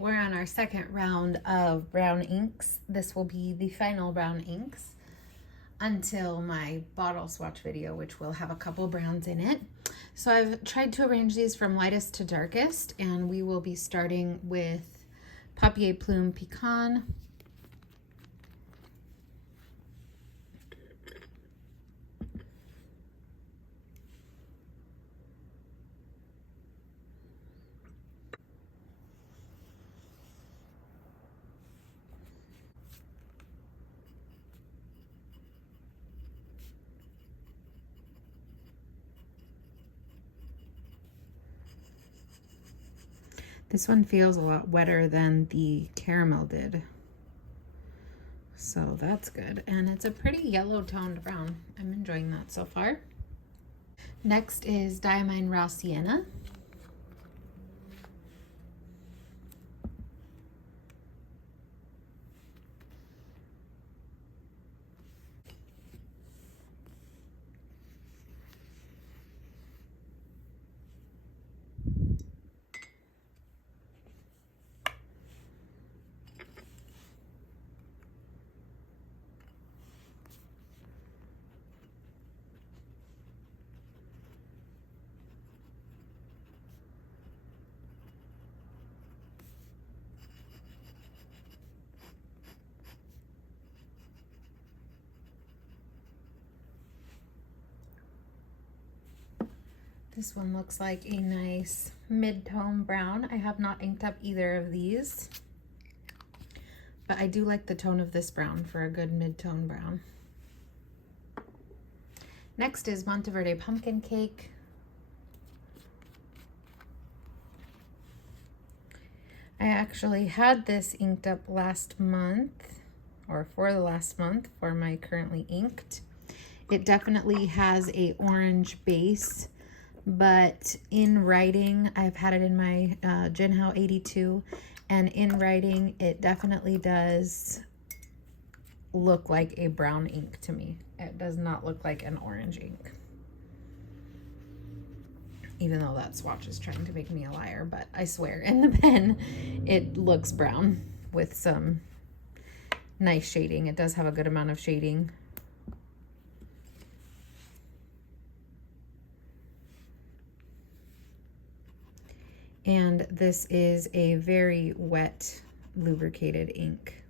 we're on our second round of brown inks. This will be the final brown inks until my bottle swatch video, which will have a couple browns in it. So I've tried to arrange these from lightest to darkest, and we will be starting with Papier Plume Pecan. This one feels a lot wetter than the caramel did, so that's good. And it's a pretty yellow toned brown. I'm enjoying that so far. Next is Diamine Raw Sienna. This one looks like a nice mid-tone brown. I have not inked up either of these, but I do like the tone of this brown for a good mid-tone brown. Next is Monteverde Pumpkin Cake. I actually had this inked up last month, or for the last month, for my currently inked. It definitely has a orange base, but in writing, I've had it in my Jinhao 82, and in writing, it definitely does look like a brown ink to me. It does not look like an orange ink, even though that swatch is trying to make me a liar, but I swear, in the pen, it looks brown with some nice shading. It does have a good amount of shading. And this is a very wet, lubricated ink.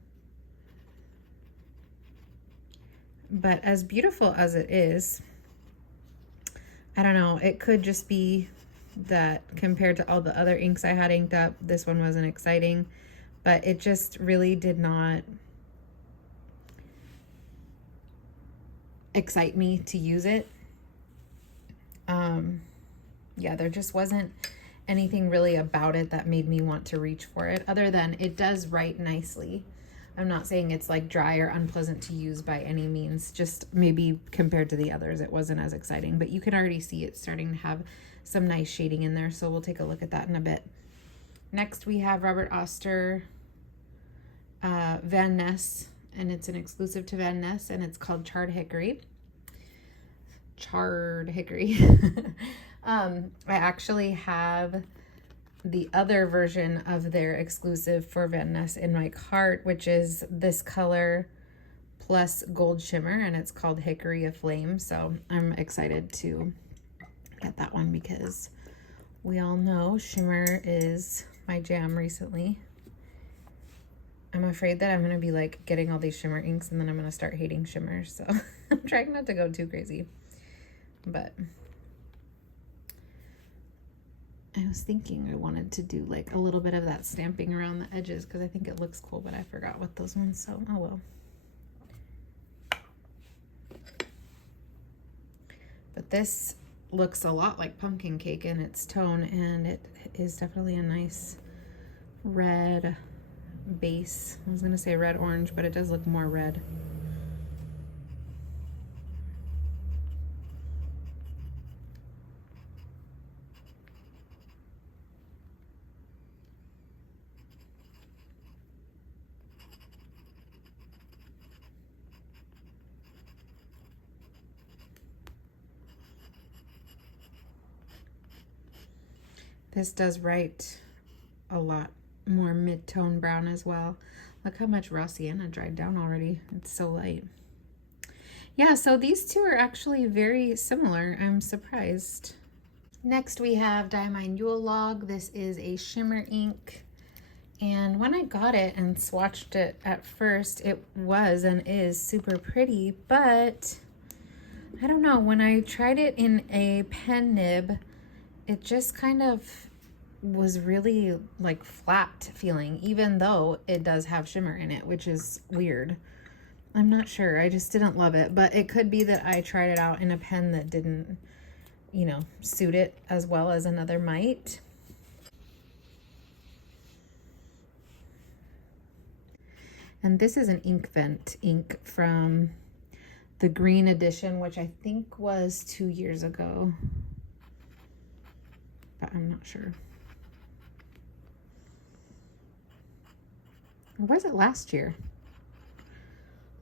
But as beautiful as it is, I don't know, it could just be that compared to all the other inks I had inked up, this one wasn't exciting, but it just really did not excite me to use it. Yeah, there just wasn't anything really about it that made me want to reach for it, other than it does write nicely. I'm not saying it's like dry or unpleasant to use by any means, just maybe compared to the others, it wasn't as exciting, but you can already see it starting to have some nice shading in there, so we'll take a look at that in a bit. Next, we have Robert Auster Van Ness, and it's an exclusive to Van Ness, and it's called Charred Hickory. Charred Hickory. I actually have the other version of their exclusive for Van Ness in my cart, which is this color plus gold shimmer, and it's called Hickory Aflame. So I'm excited to get that one because we all know shimmer is my jam recently. I'm afraid that I'm going to be like getting all these shimmer inks and then I'm going to start hating shimmer. So I'm trying not to go too crazy, but I was thinking I wanted to do like a little bit of that stamping around the edges because I think it looks cool, but I forgot what those ones, so oh well. But this looks a lot like pumpkin cake in its tone, and it is definitely a nice red base. I was gonna say red orange, but it does look more red. This does write a lot more mid-tone brown as well. Look how much raw sienna dried down already. It's so light. Yeah, so these two are actually very similar. I'm surprised. Next we have Diamine Yule Log. This is a shimmer ink. And when I got it and swatched it at first, it was and is super pretty, but I don't know, when I tried it in a pen nib, it just kind of was really like flat feeling, even though it does have shimmer in it, which is weird. I'm not sure. I just didn't love it, but it could be that I tried it out in a pen that didn't, you know, suit it as well as another might. And this is an Inkvent ink from the green edition, which I think was 2 years ago, but I'm not sure. Or was it last year?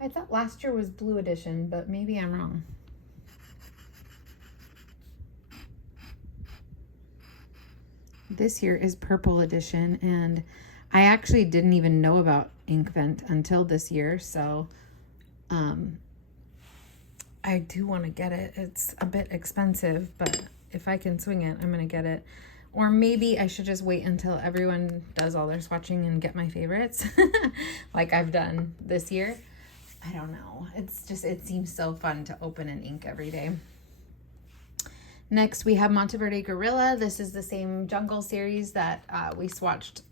I thought last year was blue edition, but maybe I'm wrong. This year is purple edition, and I actually didn't even know about Inkvent until this year, so I do want to get it. It's a bit expensive, but if I can swing it, I'm going to get it. Or maybe I should just wait until everyone does all their swatching and get my favorites like I've done this year. I don't know. It's just, it seems so fun to open an ink every day. Next, we have Monteverde Gorilla. This is the same jungle series that we swatched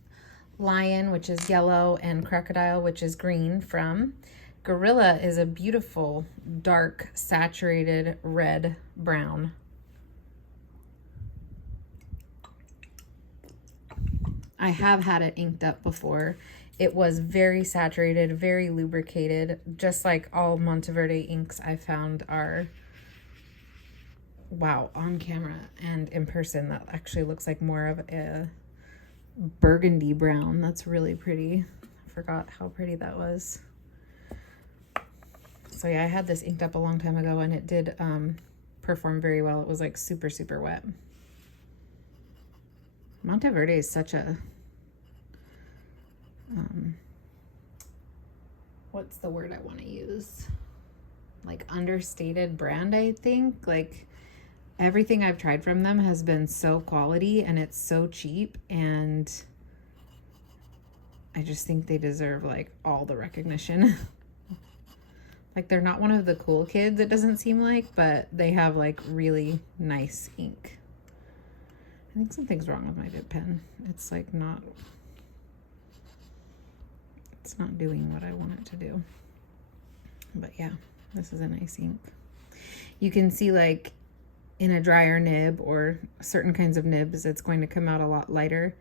Lion, which is yellow, and Crocodile, which is green from. Gorilla is a beautiful, dark, saturated red brown. I have had it inked up before. It was very saturated, very lubricated, just like all Monteverde inks I found are, wow, on camera and in person, that actually looks like more of a burgundy brown. That's really pretty. I forgot how pretty that was. So yeah, I had this inked up a long time ago, and it did perform very well. It was like super, super wet. Monteverde is such a, what's the word I want to use? Like understated brand, I think. Like everything I've tried from them has been so quality, and it's so cheap, and I just think they deserve like all the recognition. Like they're not one of the cool kids, it doesn't seem like, but they have like really nice ink. I think something's wrong with my bib pen. It's like not, it's not doing what I want it to do. But yeah, this is a nice ink. You can see like in a drier nib or certain kinds of nibs, it's going to come out a lot lighter.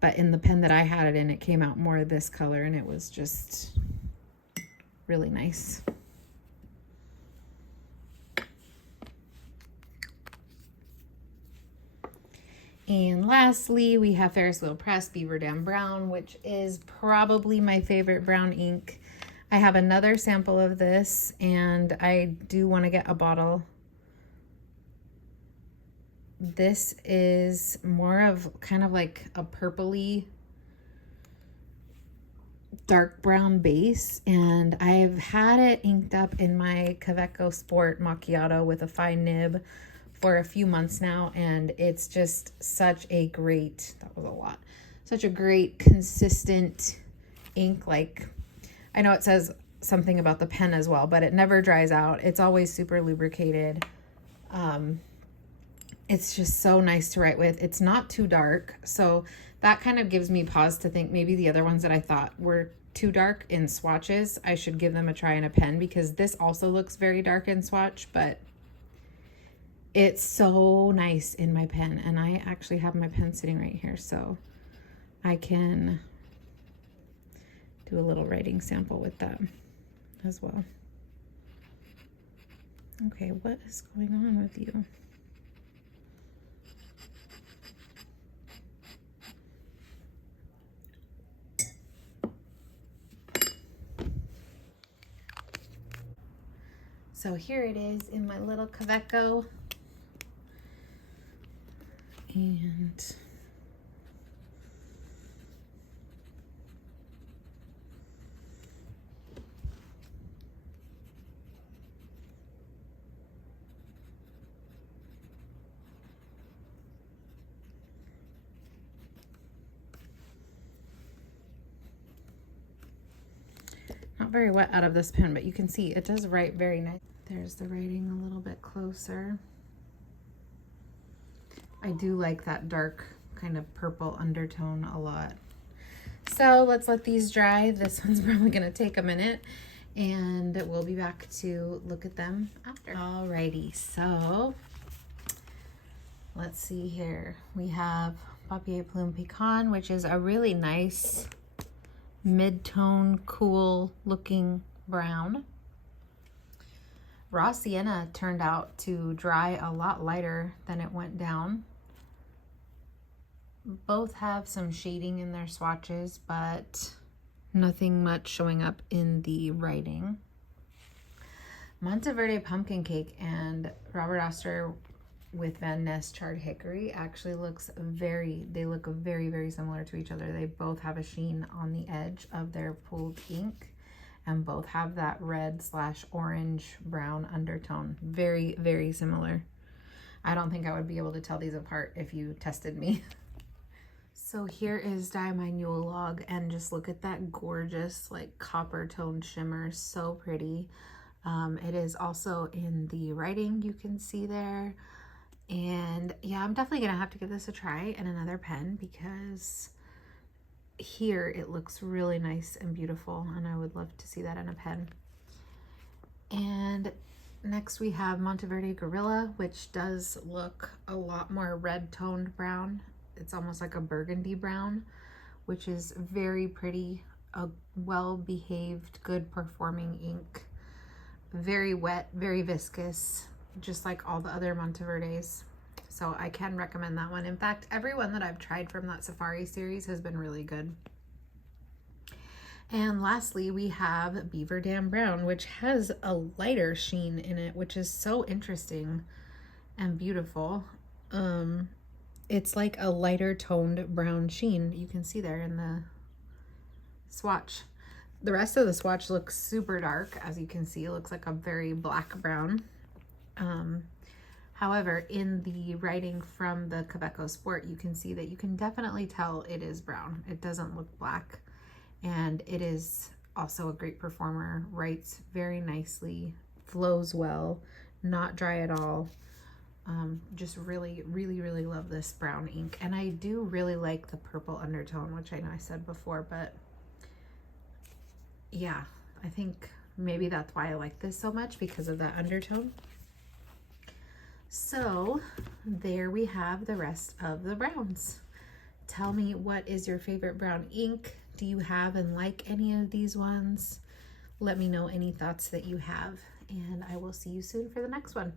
But in the pen that I had it in, it came out more this color, and it was just really nice. And lastly, we have Ferris Wheel Press Beaver Dam Brown, which is probably my favorite brown ink. I have another sample of this, and I do want to get a bottle. This is more of kind of like a purpley dark brown base, and I've had it inked up in my Kaweco Sport Macchiato with a fine nib for a few months now, and it's just such a great, that was a lot, such a great consistent ink. Like, I know it says something about the pen as well, but it never dries out. It's always super lubricated. It's just so nice to write with. It's not too dark, so that kind of gives me pause to think maybe the other ones that I thought were too dark in swatches, I should give them a try in a pen, because this also looks very dark in swatch, but it's so nice in my pen. And I actually have my pen sitting right here, so I can do a little writing sample with that as well. Okay, what is going on with you? So here it is in my little Kaweco. And not very wet out of this pen, but you can see it does write very nice. There's the writing a little bit closer. I do like that dark kind of purple undertone a lot. So let's let these dry. This one's probably gonna take a minute and we'll be back to look at them after. Alrighty, so let's see here. We have papier, plume, pecan, which is a really nice mid-tone, cool looking brown. Raw Sienna turned out to dry a lot lighter than it went down. Both have some shading in their swatches, but nothing much showing up in the writing. Monteverde Pumpkin Cake and Robert Auster with Van Ness Charred Hickory actually looks very similar to each other. They both have a sheen on the edge of their pooled ink and both have that red / orange brown undertone. Very similar. I don't think I would be able to tell these apart if you tested me. So here is Diamine Yule Log, and just look at that gorgeous like copper toned shimmer, so pretty. It is also in the writing, you can see there. And yeah, I'm definitely gonna have to give this a try in another pen because here it looks really nice and beautiful, and I would love to see that in a pen. And next we have Monteverde Gorilla, which does look a lot more red toned brown. It's almost like a burgundy brown, which is very pretty, a well-behaved, good performing ink. Very wet, very viscous, just like all the other Monteverdes. So I can recommend that one. In fact, every one that I've tried from that Safari series has been really good. And lastly, we have Beaver Dam Brown, which has a lighter sheen in it, which is so interesting and beautiful. It's like a lighter toned brown sheen. You can see there in the swatch. The rest of the swatch looks super dark. As you can see, it looks like a very black brown. However, in the writing from the Quebeco Sport, you can see that you can definitely tell it is brown. It doesn't look black. And it is also a great performer, writes very nicely, flows well, not dry at all. Just really love this brown ink. And I do really like the purple undertone, which I know I said before, but yeah, I think maybe that's why I like this so much, because of that undertone. So there we have the rest of the browns. Tell me, what is your favorite brown ink? Do you have and like any of these ones? Let me know any thoughts that you have, and I will see you soon for the next one.